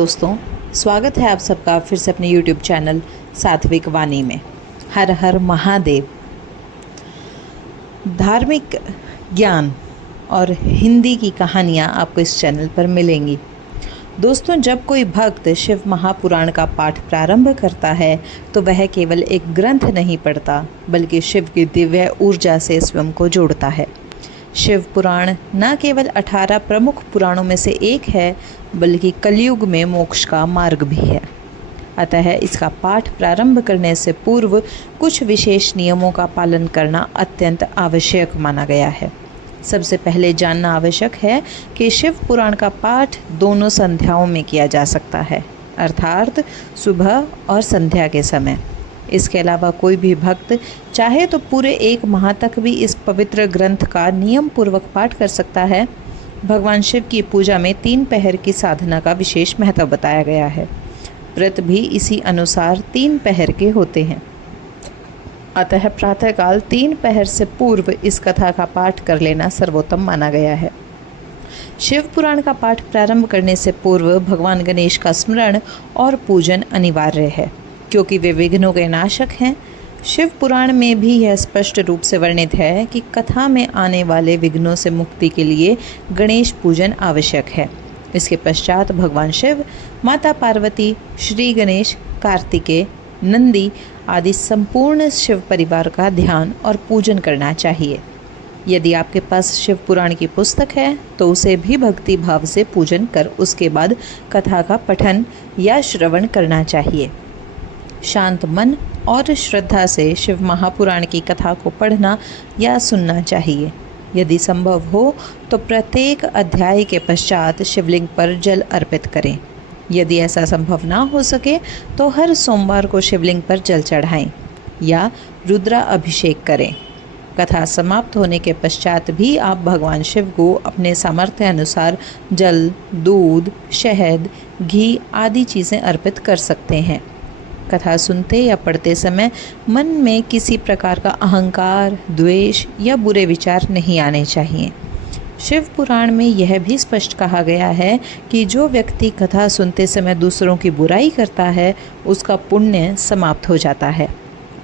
दोस्तों, स्वागत है आप सबका फिर से अपने YouTube चैनल सात्विक वाणी में। हर हर महादेव। धार्मिक ज्ञान और हिंदी की कहानियाँ आपको इस चैनल पर मिलेंगी। दोस्तों, जब कोई भक्त शिव महापुराण का पाठ प्रारंभ करता है तो वह केवल एक ग्रंथ नहीं पढ़ता, बल्कि शिव की दिव्य ऊर्जा से स्वयं को जोड़ता है। शिव पुराण न केवल 18 प्रमुख पुराणों में से एक है, बल्कि कलयुग में मोक्ष का मार्ग भी है। अतः इसका पाठ प्रारंभ करने से पूर्व कुछ विशेष नियमों का पालन करना अत्यंत आवश्यक माना गया है। सबसे पहले जानना आवश्यक है कि शिव पुराण का पाठ दोनों संध्याओं में किया जा सकता है, अर्थात सुबह और संध्या के समय। इसके अलावा कोई भी भक्त चाहे तो पूरे एक माह तक भी इस पवित्र ग्रंथ का नियम पूर्वक पाठ कर सकता है। भगवान शिव की पूजा में 3 पहर की साधना का विशेष महत्व बताया गया है। व्रत भी इसी अनुसार 3 पहर के होते हैं। अतः प्रातःकाल 3 पहर से पूर्व इस कथा का पाठ कर लेना सर्वोत्तम माना गया है। शिव पुराण का पाठ प्रारंभ करने से पूर्व भगवान गणेश का स्मरण और पूजन अनिवार्य है, क्योंकि वे विघ्नों के नाशक हैं। शिव पुराण में भी यह स्पष्ट रूप से वर्णित है कि कथा में आने वाले विघ्नों से मुक्ति के लिए गणेश पूजन आवश्यक है। इसके पश्चात भगवान शिव, माता पार्वती, श्री गणेश, कार्तिकेय, नंदी आदि संपूर्ण शिव परिवार का ध्यान और पूजन करना चाहिए। यदि आपके पास शिव पुराण की पुस्तक है तो उसे भी भक्ति भाव से पूजन कर उसके बाद कथा का पठन या श्रवण करना चाहिए। शांत मन और श्रद्धा से शिव महापुराण की कथा को पढ़ना या सुनना चाहिए। यदि संभव हो तो प्रत्येक अध्याय के पश्चात शिवलिंग पर जल अर्पित करें। यदि ऐसा संभव ना हो सके तो हर सोमवार को शिवलिंग पर जल चढ़ाएं या रुद्रा अभिषेक करें। कथा समाप्त होने के पश्चात भी आप भगवान शिव को अपने सामर्थ्य अनुसार जल, दूध, शहद, घी आदि चीज़ें अर्पित कर सकते हैं। कथा सुनते या पढ़ते समय मन में किसी प्रकार का अहंकार, द्वेष या बुरे विचार नहीं आने चाहिए। शिव पुराण में यह भी स्पष्ट कहा गया है कि जो व्यक्ति कथा सुनते समय दूसरों की बुराई करता है, उसका पुण्य समाप्त हो जाता है।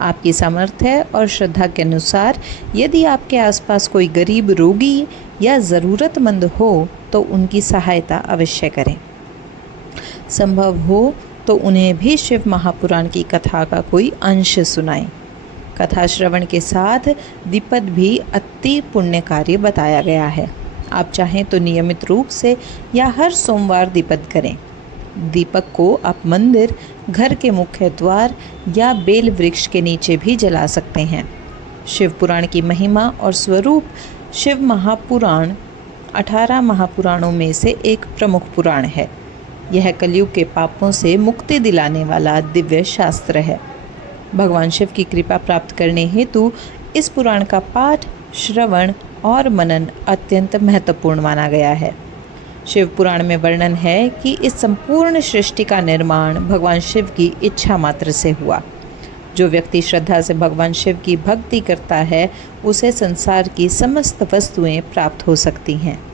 आपकी सामर्थ्य और श्रद्धा के अनुसार यदि आपके आसपास कोई गरीब, रोगी या ज़रूरतमंद हो तो उनकी सहायता अवश्य करें। संभव हो तो उन्हें भी शिव महापुराण की कथा का कोई अंश सुनाएं। कथा श्रवण के साथ दीपद भी अति पुण्य कार्य बताया गया है। आप चाहें तो नियमित रूप से या हर सोमवार दीपद करें। दीपक को आप मंदिर, घर के मुख्य द्वार या बेल वृक्ष के नीचे भी जला सकते हैं। शिव पुराण की महिमा और स्वरूप। शिव महापुराण 18 महापुराणों में से एक प्रमुख पुराण है। यह कलयुग के पापों से मुक्ति दिलाने वाला दिव्य शास्त्र है। भगवान शिव की कृपा प्राप्त करने हेतु इस पुराण का पाठ, श्रवण और मनन अत्यंत महत्वपूर्ण माना गया है। शिव पुराण में वर्णन है कि इस संपूर्ण सृष्टि का निर्माण भगवान शिव की इच्छा मात्र से हुआ। जो व्यक्ति श्रद्धा से भगवान शिव की भक्ति करता है, उसे संसार की समस्त वस्तुएं प्राप्त हो सकती हैं।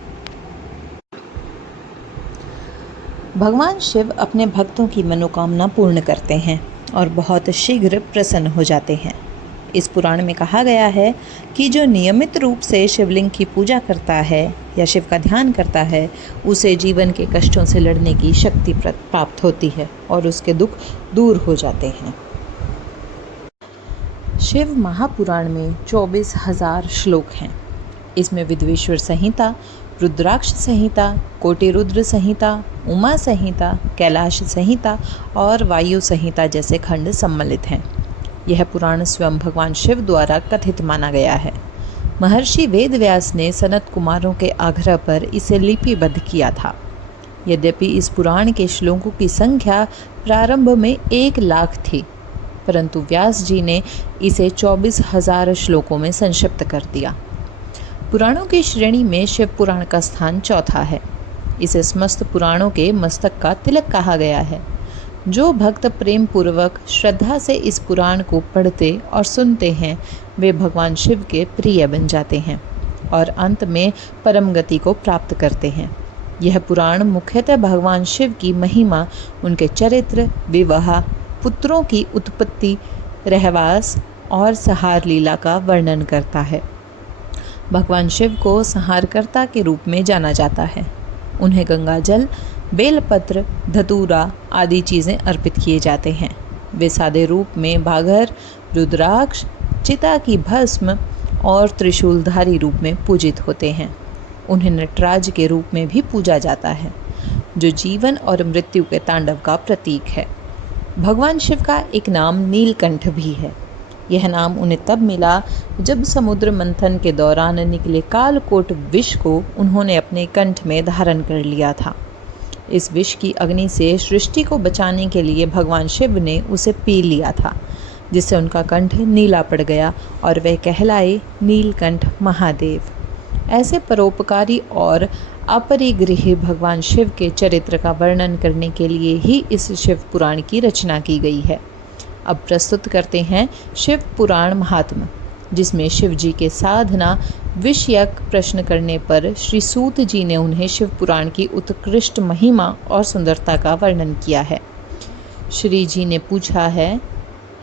भगवान शिव अपने भक्तों की मनोकामना पूर्ण करते हैं और बहुत शीघ्र प्रसन्न हो जाते हैं। इस पुराण में कहा गया है कि जो नियमित रूप से शिवलिंग की पूजा करता है या शिव का ध्यान करता है, उसे जीवन के कष्टों से लड़ने की शक्ति प्राप्त होती है और उसके दुख दूर हो जाते हैं। शिव महापुराण में 24,000 श्लोक हैं। इसमें विद्वेश्वर संहिता, रुद्राक्ष संहिता, कोटि रुद्र संहिता, उमा संहिता, कैलाश संहिता और वायु संहिता जैसे खंड सम्मिलित हैं। यह पुराण स्वयं भगवान शिव द्वारा कथित माना गया है। महर्षि वेदव्यास ने सनत कुमारों के आग्रह पर इसे लिपिबद्ध किया था। यद्यपि इस पुराण के श्लोकों की संख्या प्रारंभ में 1 लाख थी, परंतु व्यास जी ने इसे 24,000 श्लोकों में संक्षिप्त कर दिया। पुराणों की श्रेणी में शिव पुराण का स्थान चौथा है। इसे समस्त पुराणों के मस्तक का तिलक कहा गया है। जो भक्त प्रेम पूर्वक श्रद्धा से इस पुराण को पढ़ते और सुनते हैं, वे भगवान शिव के प्रिय बन जाते हैं और अंत में परम गति को प्राप्त करते हैं। यह पुराण मुख्यतः भगवान शिव की महिमा, उनके चरित्र, विवाह, पुत्रों की उत्पत्ति, रहवास और संहार लीला का वर्णन करता है। भगवान शिव को संहारकर्ता के रूप में जाना जाता है। उन्हें गंगाजल, बेलपत्र, धतूरा आदि चीज़ें अर्पित किए जाते हैं। वे सादे रूप में बाघर, रुद्राक्ष, चिता की भस्म और त्रिशूलधारी रूप में पूजित होते हैं। उन्हें नटराज के रूप में भी पूजा जाता है, जो जीवन और मृत्यु के तांडव का प्रतीक है। भगवान शिव का एक नाम नीलकंठ भी है। यह नाम उन्हें तब मिला जब समुद्र मंथन के दौरान निकले कालकोट विष को उन्होंने अपने कंठ में धारण कर लिया था। इस विष की अग्नि से सृष्टि को बचाने के लिए भगवान शिव ने उसे पी लिया था, जिससे उनका कंठ नीला पड़ गया और वे कहलाए नीलकंठ महादेव। ऐसे परोपकारी और अपरिग्रही भगवान शिव के चरित्र का वर्णन करने के लिए ही इस शिव पुराण की रचना की गई है। अब प्रस्तुत करते हैं शिव पुराण महात्म्य, जिसमें शिव जी के साधना विषयक प्रश्न करने पर श्री सूत जी ने उन्हें शिव पुराण की उत्कृष्ट महिमा और सुंदरता का वर्णन किया है। श्री जी ने पूछा है,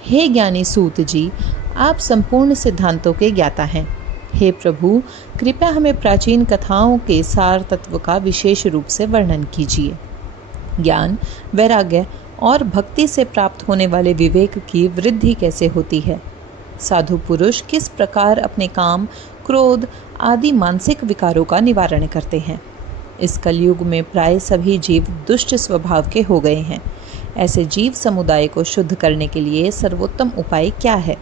हे ज्ञानी सूत जी, आप संपूर्ण सिद्धांतों के ज्ञाता हैं। हे प्रभु, कृपया हमें प्राचीन कथाओं के सार तत्व का विशेष रूप से वर्णन कीजिए। ज्ञान, वैराग्य और भक्ति से प्राप्त होने वाले विवेक की वृद्धि कैसे होती है? साधु पुरुष किस प्रकार अपने काम, क्रोध आदि मानसिक विकारों का निवारण करते हैं? इस कलयुग में प्राय सभी जीव दुष्ट स्वभाव के हो गए हैं। ऐसे जीव समुदाय को शुद्ध करने के लिए सर्वोत्तम उपाय क्या है?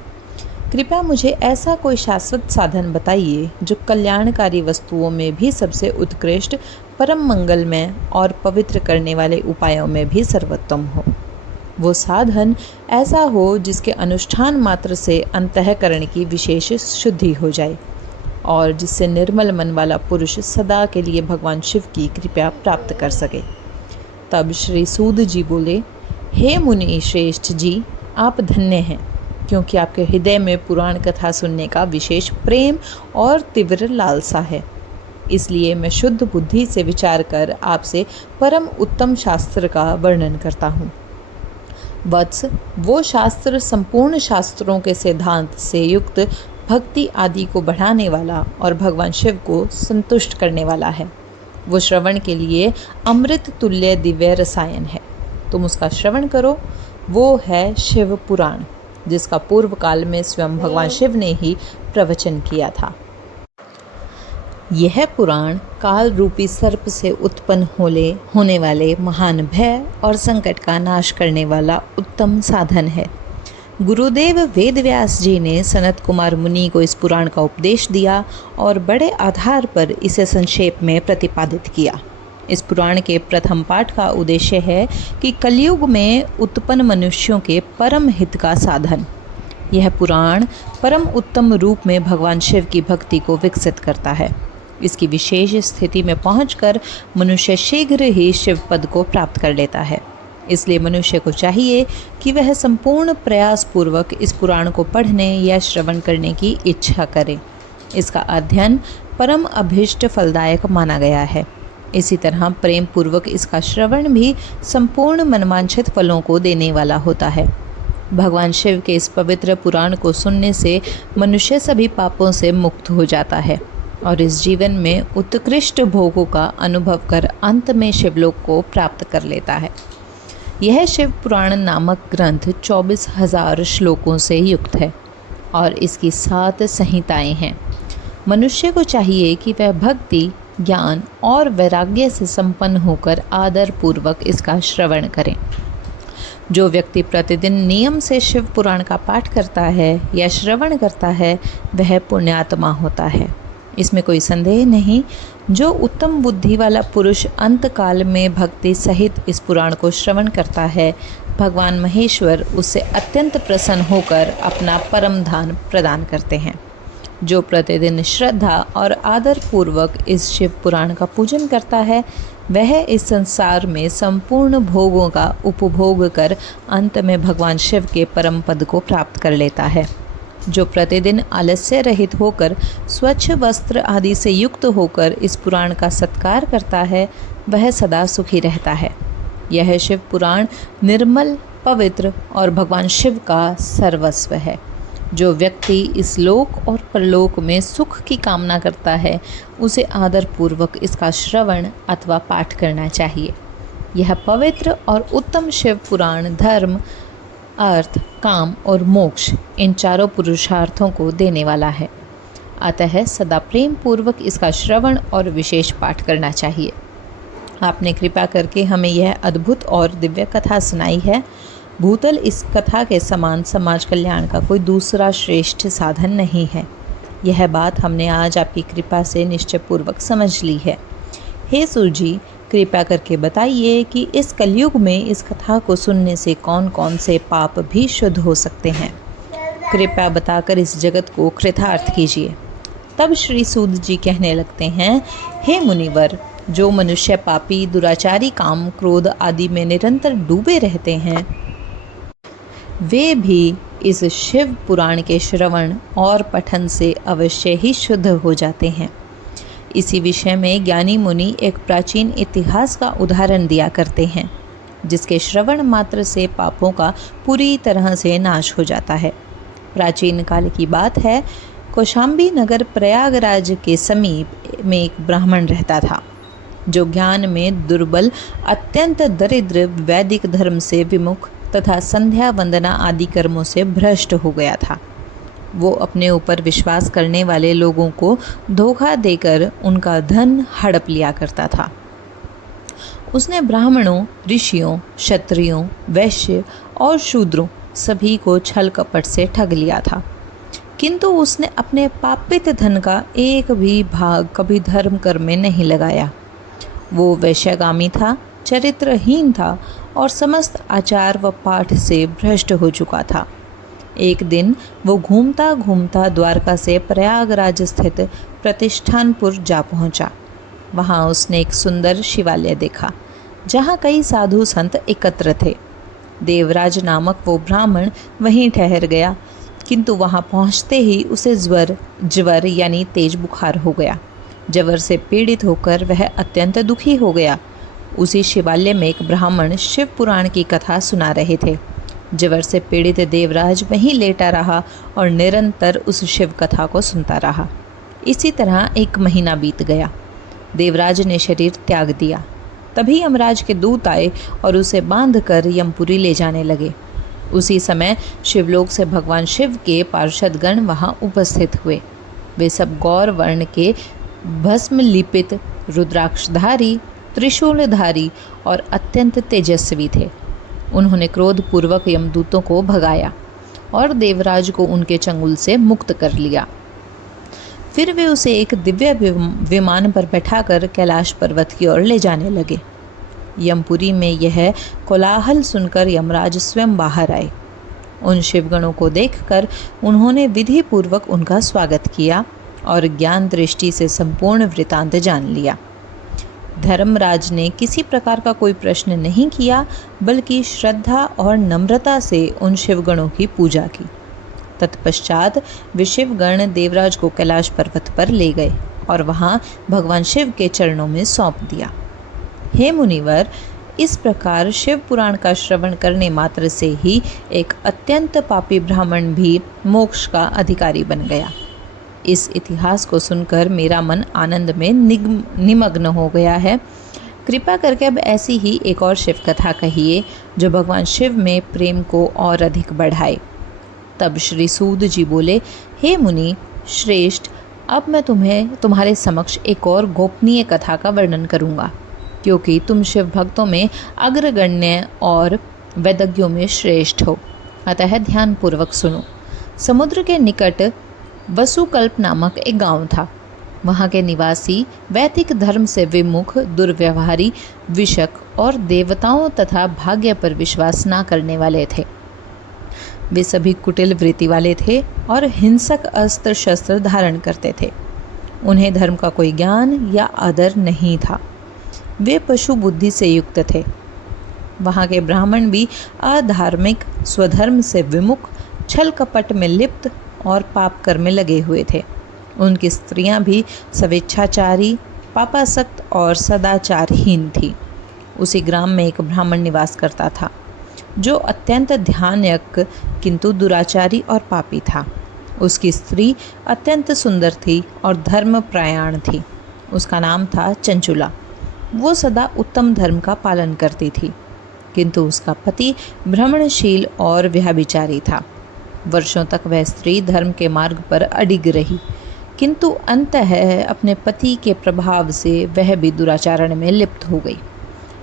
कृपया मुझे ऐसा कोई शाश्वत साधन बताइए जो कल्याणकारी वस्तुओं में भी सबसे उत्कृष्ट, परम मंगलमय और पवित्र करने वाले उपायों में भी सर्वोत्तम हो। वो साधन ऐसा हो जिसके अनुष्ठान मात्र से अंतःकरण की विशेष शुद्धि हो जाए और जिससे निर्मल मन वाला पुरुष सदा के लिए भगवान शिव की कृपा प्राप्त कर सके। तब श्री सूद जी बोले, हे मुनि श्रेष्ठ जी, आप धन्य हैं, क्योंकि आपके हृदय में पुराण कथा सुनने का विशेष प्रेम और तीव्र लालसा है। इसलिए मैं शुद्ध बुद्धि से विचार कर आपसे परम उत्तम शास्त्र का वर्णन करता हूँ। वत्स, वो शास्त्र संपूर्ण शास्त्रों के सिद्धांत से युक्त भक्ति आदि को बढ़ाने वाला और भगवान शिव को संतुष्ट करने वाला है। वो श्रवण के लिए अमृत तुल्य दिव्य रसायन है। तुम उसका श्रवण करो। वो है शिव पुराण, जिसका पूर्व काल में स्वयं भगवान शिव ने ही प्रवचन किया था। यह पुराण काल रूपी सर्प से उत्पन्न होने वाले महान भय और संकट का नाश करने वाला उत्तम साधन है। गुरुदेव वेदव्यास जी ने सनत कुमार मुनि को इस पुराण का उपदेश दिया और बड़े आधार पर इसे संक्षेप में प्रतिपादित किया। इस पुराण के प्रथम पाठ का उद्देश्य है कि कलयुग में उत्पन्न मनुष्यों के परम हित का साधन। यह पुराण परम उत्तम रूप में भगवान शिव की भक्ति को विकसित करता है। इसकी विशेष स्थिति में पहुंचकर मनुष्य शीघ्र ही शिव पद को प्राप्त कर लेता है। इसलिए मनुष्य को चाहिए कि वह संपूर्ण प्रयास पूर्वक इस पुराण को पढ़ने या श्रवण करने की इच्छा करे। इसका अध्ययन परम अभीष्ट फलदायक माना गया है। इसी तरह प्रेम पूर्वक इसका श्रवण भी संपूर्ण मनवांछित फलों को देने वाला होता है। भगवान शिव के इस पवित्र पुराण को सुनने से मनुष्य सभी पापों से मुक्त हो जाता है और इस जीवन में उत्कृष्ट भोगों का अनुभव कर अंत में शिवलोक को प्राप्त कर लेता है। यह शिव पुराण नामक ग्रंथ 24,000 श्लोकों से युक्त है और इसकी 7 संहिताएं हैं। मनुष्य को चाहिए कि वह भक्ति, ज्ञान और वैराग्य से संपन्न होकर आदर पूर्वक इसका श्रवण करें। जो व्यक्ति प्रतिदिन नियम से शिव पुराण का पाठ करता है या श्रवण करता है, वह पुण्यात्मा होता है। इसमें कोई संदेह नहीं। जो उत्तम बुद्धि वाला पुरुष अंतकाल में भक्ति सहित इस पुराण को श्रवण करता है, भगवान महेश्वर उससे अत्यंत प्रसन्न होकर अपना परम धाम प्रदान करते हैं। जो प्रतिदिन श्रद्धा और आदर पूर्वक इस शिव पुराण का पूजन करता है, वह इस संसार में संपूर्ण भोगों का उपभोग कर अंत में भगवान शिव के परम पद को प्राप्त कर लेता है। जो प्रतिदिन आलस्य रहित होकर स्वच्छ वस्त्र आदि से युक्त होकर इस पुराण का सत्कार करता है, वह सदा सुखी रहता है। यह शिव पुराण निर्मल, पवित्र और भगवान शिव का सर्वस्व है। जो व्यक्ति इस लोक और परलोक में सुख की कामना करता है, उसे आदरपूर्वक इसका श्रवण अथवा पाठ करना चाहिए। यह पवित्र और उत्तम शिव पुराण धर्म, अर्थ, काम और मोक्ष, इन चारों पुरुषार्थों को देने वाला है। अतः सदा प्रेम पूर्वक इसका श्रवण और विशेष पाठ करना चाहिए। आपने कृपा करके हमें यह अद्भुत और दिव्य कथा सुनाई है। भूतल इस कथा के समान समाज कल्याण का कोई दूसरा श्रेष्ठ साधन नहीं है। यह बात हमने आज आपकी कृपा से निश्चयपूर्वक समझ ली है। हे सूर्य जी, कृपा करके बताइए कि इस कलयुग में इस कथा को सुनने से कौन कौन से पाप भी शुद्ध हो सकते हैं। कृपया बताकर इस जगत को कृतार्थ कीजिए। तब श्री सूद जी कहने लगते हैं, हे मुनिवर, जो मनुष्य पापी, दुराचारी, काम, क्रोध आदि में निरंतर डूबे रहते हैं, वे भी इस शिव पुराण के श्रवण और पठन से अवश्य ही शुद्ध हो जाते हैं। इसी विषय में ज्ञानी मुनि एक प्राचीन इतिहास का उदाहरण दिया करते हैं, जिसके श्रवण मात्र से पापों का पूरी तरह से नाश हो जाता है। प्राचीन काल की बात है। कौशाम्बी नगर प्रयागराज के समीप में एक ब्राह्मण रहता था, जो ज्ञान में दुर्बल, अत्यंत दरिद्र, वैदिक धर्म से विमुख तथा संध्या वंदना आदि कर्मों से भ्रष्ट हो गया था। वो अपने ऊपर विश्वास करने वाले लोगों को धोखा देकर उनका धन हड़प लिया करता था। उसने ब्राह्मणों, ऋषियों, क्षत्रियों, वैश्य और शूद्रों सभी को छल कपट से ठग लिया था, किंतु उसने अपने पापित धन का एक भी भाग कभी धर्म कर्म में नहीं लगाया। वो वैश्यगामी था, चरित्रहीन था और समस्त आचार व पाठ से भ्रष्ट हो चुका था। एक दिन वो घूमता घूमता द्वारका से प्रयागराज स्थित प्रतिष्ठानपुर जा पहुंचा। वहां उसने एक सुंदर शिवालय देखा, जहां कई साधु संत एकत्र थे। देवराज नामक वो ब्राह्मण वहीं ठहर गया, किंतु वहां पहुंचते ही उसे ज्वर यानी तेज बुखार हो गया। ज्वर से पीड़ित होकर वह अत्यंत दुखी हो गया। उसी शिवालय में एक ब्राह्मण शिव पुराण की कथा सुना रहे थे। ज्वर से पीड़ित देवराज वहीं लेटा रहा और निरंतर उस शिव कथा को सुनता रहा। इसी तरह 1 महीना बीत गया। देवराज ने शरीर त्याग दिया। तभी यमराज के दूत आए और उसे बांधकर यमपुरी ले जाने लगे। उसी समय शिवलोक से भगवान शिव के पार्षदगण वहां उपस्थित हुए। वे सब गौर वर्ण के, भस्म लिपित, रुद्राक्षधारी, त्रिशूलधारी और अत्यंत तेजस्वी थे। उन्होंने क्रोधपूर्वक यमदूतों को भगाया और देवराज को उनके चंगुल से मुक्त कर लिया। फिर वे उसे एक दिव्य विमान पर बैठाकर कैलाश पर्वत की ओर ले जाने लगे। यमपुरी में यह कोलाहल सुनकर यमराज स्वयं बाहर आए। उन शिवगणों को देखकर उन्होंने विधि पूर्वक उनका स्वागत किया और ज्ञान दृष्टि से संपूर्ण वृतांत जान लिया। धर्मराज ने किसी प्रकार का कोई प्रश्न नहीं किया, बल्कि श्रद्धा और नम्रता से उन शिवगणों की पूजा की। तत्पश्चात वे शिवगण देवराज को कैलाश पर्वत पर ले गए और वहां भगवान शिव के चरणों में सौंप दिया। हे मुनिवर, इस प्रकार शिव पुराण का श्रवण करने मात्र से ही एक अत्यंत पापी ब्राह्मण भी मोक्ष का अधिकारी बन गया। इस इतिहास को सुनकर मेरा मन आनंद में निमग्न हो गया है। कृपा करके अब ऐसी ही एक और शिव कथा कहिए, जो भगवान शिव में प्रेम को और अधिक बढ़ाए। तब श्री सूद जी बोले, हे मुनि श्रेष्ठ, अब मैं तुम्हारे समक्ष एक और गोपनीय कथा का वर्णन करूँगा, क्योंकि तुम शिव भक्तों में अग्रगण्य और वैदज्ञों में श्रेष्ठ हो। अतः ध्यानपूर्वक सुनो। समुद्र के निकट वसुकल्प नामक एक गांव था। वहां के निवासी वैदिक धर्म से विमुख, दुर्व्यवहारी, विषक और देवताओं तथा भाग्य पर विश्वास न करने वाले थे। वे सभी कुटिल वृत्ति वाले थे और हिंसक अस्त्र शस्त्र धारण करते थे। उन्हें धर्म का कोई ज्ञान या आदर नहीं था। वे पशु बुद्धि से युक्त थे। वहाँ के ब्राह्मण भी अधार्मिक, स्वधर्म से विमुख, छल कपट में लिप्त और पाप कर्म में लगे हुए थे। उनकी स्त्रियां भी स्वेच्छाचारी, पापासक्त और सदाचारहीन थी। उसी ग्राम में एक ब्राह्मण निवास करता था जो अत्यंत ध्यानयज्ञ किंतु दुराचारी और पापी था। उसकी स्त्री अत्यंत सुंदर थी और धर्मपरायण थी। उसका नाम था चंचुला। वो सदा उत्तम धर्म का पालन करती थी, किंतु उसका पति भ्रमणशील और व्यभिचारी था। वर्षों तक वह स्त्री धर्म के मार्ग पर अडिग रही, किंतु अंततः अपने पति के प्रभाव से वह भी दुराचरण में लिप्त हो गई।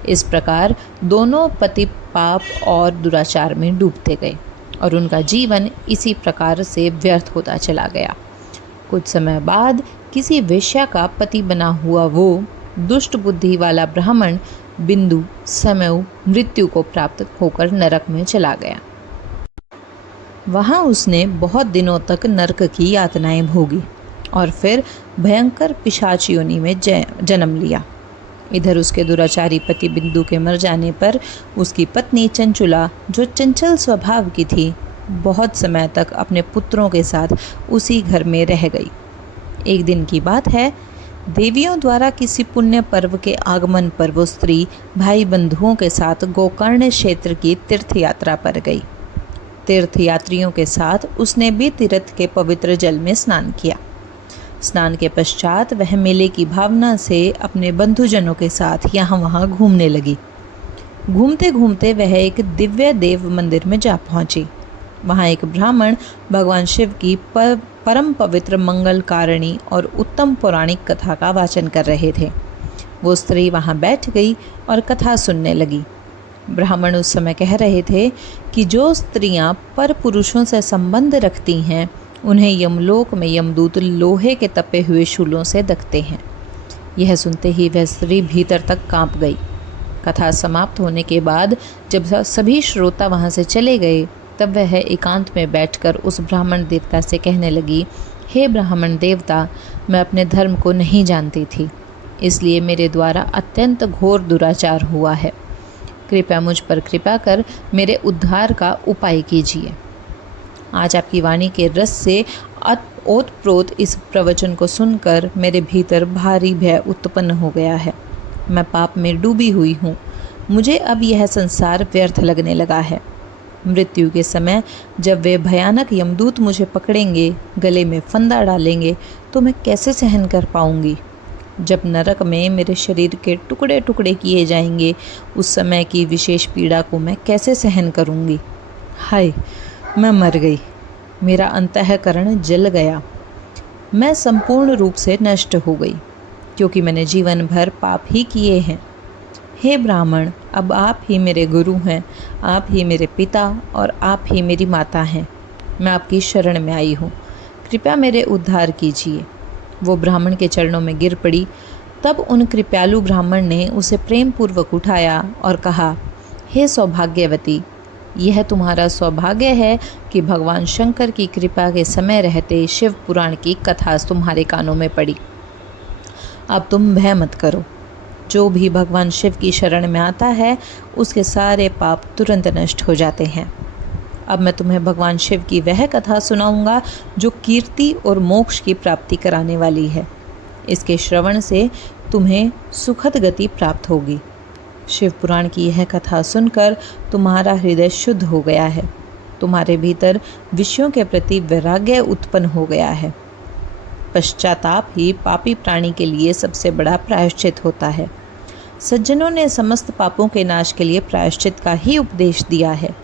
इस प्रकार दोनों पति पाप और दुराचार में डूबते गए और उनका जीवन इसी प्रकार से व्यर्थ होता चला गया। कुछ समय बाद किसी वेश्या का पति बना हुआ वो दुष्ट बुद्धि वाला ब्राह्मण बिंदु समय मृत्यु को प्राप्त होकर नरक में चला गया। वहाँ उसने बहुत दिनों तक नरक की यातनाएं भोगी और फिर भयंकर पिशाच योनि में जन्म लिया। इधर उसके दुराचारी पति बिंदु के मर जाने पर उसकी पत्नी चंचुला, जो चंचल स्वभाव की थी, बहुत समय तक अपने पुत्रों के साथ उसी घर में रह गई। एक दिन की बात है, देवियों द्वारा किसी पुण्य पर्व के आगमन पर वो स्त्री भाई बंधुओं के साथ गोकर्ण क्षेत्र की तीर्थ यात्रा पर गई। तीर्थ यात्रियों के साथ उसने भी तीर्थ के पवित्र जल में स्नान किया। स्नान के पश्चात वह मेले की भावना से अपने बंधुजनों के साथ यहाँ वहाँ घूमने लगी। घूमते घूमते वह एक दिव्य देव मंदिर में जा पहुँची। वहाँ एक ब्राह्मण भगवान शिव की परम पवित्र मंगल कारिणी और उत्तम पौराणिक कथा का वाचन कर रहे थे। वो स्त्री वहाँ बैठ गई और कथा सुनने लगी। ब्राह्मण उस समय कह रहे थे कि जो स्त्रियां पर पुरुषों से संबंध रखती हैं उन्हें यमलोक में यमदूत लोहे के तपे हुए शूलों से दगते हैं। यह सुनते ही वह स्त्री भीतर तक कांप गई। कथा समाप्त होने के बाद जब सभी श्रोता वहाँ से चले गए, तब वह एकांत में बैठकर उस ब्राह्मण देवता से कहने लगी, हे ब्राह्मण देवता, मैं अपने धर्म को नहीं जानती थी, इसलिए मेरे द्वारा अत्यंत घोर दुराचार हुआ है। कृपया मुझ पर कृपा कर मेरे उद्धार का उपाय कीजिए। आज आपकी वाणी के रस से ओतप्रोत इस प्रवचन को सुनकर मेरे भीतर भारी भय उत्पन्न हो गया है। मैं पाप में डूबी हुई हूँ। मुझे अब यह संसार व्यर्थ लगने लगा है। मृत्यु के समय जब वे भयानक यमदूत मुझे पकड़ेंगे, गले में फंदा डालेंगे, तो मैं कैसे सहन कर पाऊंगी। जब नरक में मेरे शरीर के टुकड़े टुकड़े किए जाएंगे, उस समय की विशेष पीड़ा को मैं कैसे सहन करूंगी। हाय, मैं मर गई। मेरा अंतःकरण जल गया। मैं संपूर्ण रूप से नष्ट हो गई, क्योंकि मैंने जीवन भर पाप ही किए हैं। हे ब्राह्मण, अब आप ही मेरे गुरु हैं, आप ही मेरे पिता और आप ही मेरी माता हैं। मैं आपकी शरण में आई हूँ, कृपया मेरे उद्धार कीजिए। वो ब्राह्मण के चरणों में गिर पड़ी। तब उन कृपालु ब्राह्मण ने उसे प्रेम पूर्वक उठाया और कहा, हे सौभाग्यवती, यह तुम्हारा सौभाग्य है कि भगवान शंकर की कृपा के समय रहते शिव पुराण की कथा तुम्हारे कानों में पड़ी। अब तुम भय मत करो। जो भी भगवान शिव की शरण में आता है उसके सारे पाप तुरंत नष्ट हो जाते हैं। अब मैं तुम्हें भगवान शिव की वह कथा सुनाऊंगा जो कीर्ति और मोक्ष की प्राप्ति कराने वाली है। इसके श्रवण से तुम्हें सुखद गति प्राप्त होगी। शिव पुराण की यह कथा सुनकर तुम्हारा हृदय शुद्ध हो गया है। तुम्हारे भीतर विषयों के प्रति वैराग्य उत्पन्न हो गया है। पश्चाताप ही पापी प्राणी के लिए सबसे बड़ा प्रायश्चित होता है। सज्जनों ने समस्त पापों के नाश के लिए प्रायश्चित का ही उपदेश दिया है।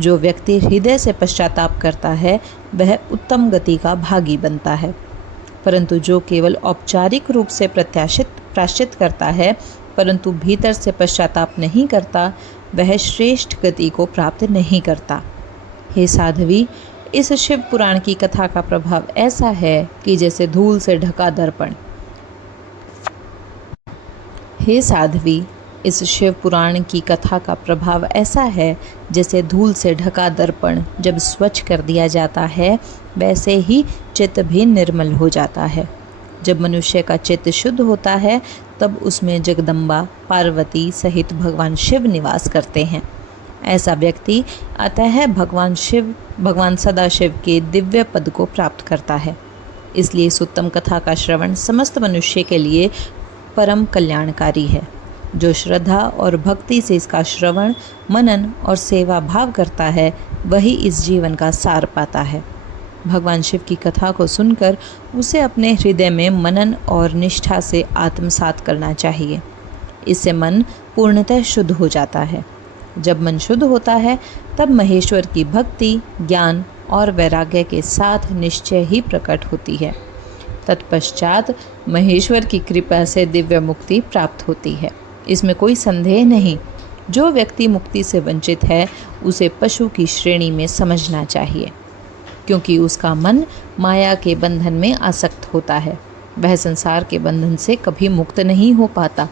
जो व्यक्ति हृदय से पश्चाताप करता है वह उत्तम गति का भागी बनता है, परंतु जो केवल औपचारिक रूप से प्रायश्चित करता है परंतु भीतर से पश्चाताप नहीं करता, वह श्रेष्ठ गति को प्राप्त नहीं करता। हे साध्वी, इस शिव पुराण की कथा का प्रभाव ऐसा है कि जैसे धूल से ढका दर्पण। हे साध्वी, इस शिव पुराण की कथा का प्रभाव ऐसा है जैसे धूल से ढका दर्पण जब स्वच्छ कर दिया जाता है, वैसे ही चित्त भी निर्मल हो जाता है। जब मनुष्य का चित्त शुद्ध होता है तब उसमें जगदम्बा पार्वती सहित भगवान शिव निवास करते हैं। ऐसा व्यक्ति अतः भगवान सदाशिव के दिव्य पद को प्राप्त करता है। इसलिए इस उत्तम कथा का श्रवण समस्त मनुष्य के लिए परम कल्याणकारी है। जो श्रद्धा और भक्ति से इसका श्रवण, मनन और सेवा भाव करता है, वही इस जीवन का सार पाता है। भगवान शिव की कथा को सुनकर उसे अपने हृदय में मनन और निष्ठा से आत्मसात करना चाहिए। इससे मन पूर्णतः शुद्ध हो जाता है। जब मन शुद्ध होता है, तब महेश्वर की भक्ति, ज्ञान और वैराग्य के साथ निश्चय ही प्रकट होती है। तत्पश्चात महेश्वर की कृपा से दिव्य मुक्ति प्राप्त होती है। इसमें कोई संदेह नहीं। जो व्यक्ति मुक्ति से वंचित है, उसे पशु की श्रेणी में समझना चाहिए, क्योंकि उसका मन माया के बंधन में आसक्त होता है। वह संसार के बंधन से कभी मुक्त नहीं हो पाता।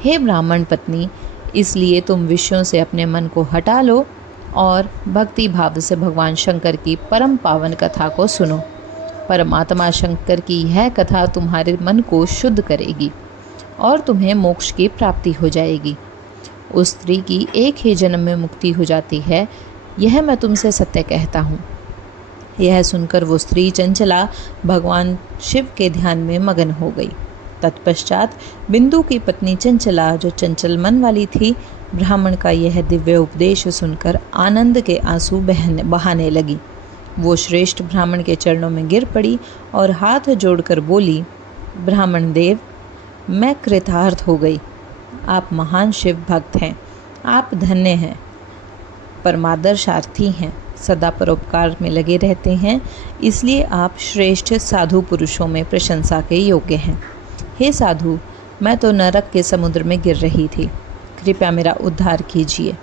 हे ब्राह्मण पत्नी, इसलिए तुम विषयों से अपने मन को हटा लो और भक्ति भाव से भगवान शंकर की परम पावन कथा को सुनो। परमात्मा शंकर की यह कथा तुम्हारे मन को शुद्ध करेगी और तुम्हें मोक्ष की प्राप्ति हो जाएगी। उस स्त्री की एक ही जन्म में मुक्ति हो जाती है, यह मैं तुमसे सत्य कहता हूँ। यह सुनकर वो स्त्री चंचला भगवान शिव के ध्यान में मगन हो गई। तत्पश्चात बिंदु की पत्नी चंचला, जो चंचल मन वाली थी, ब्राह्मण का यह दिव्य उपदेश सुनकर आनंद के आंसू बहाने लगी। वो श्रेष्ठ ब्राह्मण के चरणों में गिर पड़ी और हाथ जोड़कर बोली, ब्राह्मण देव, मैं कृतार्थ हो गई। आप महान शिव भक्त हैं। आप धन्य हैं, परमादर्शार्थी हैं, सदा परोपकार में लगे रहते हैं, इसलिए आप श्रेष्ठ साधु पुरुषों में प्रशंसा के योग्य हैं। हे साधु, मैं तो नरक के समुद्र में गिर रही थी, कृपया मेरा उद्धार कीजिए।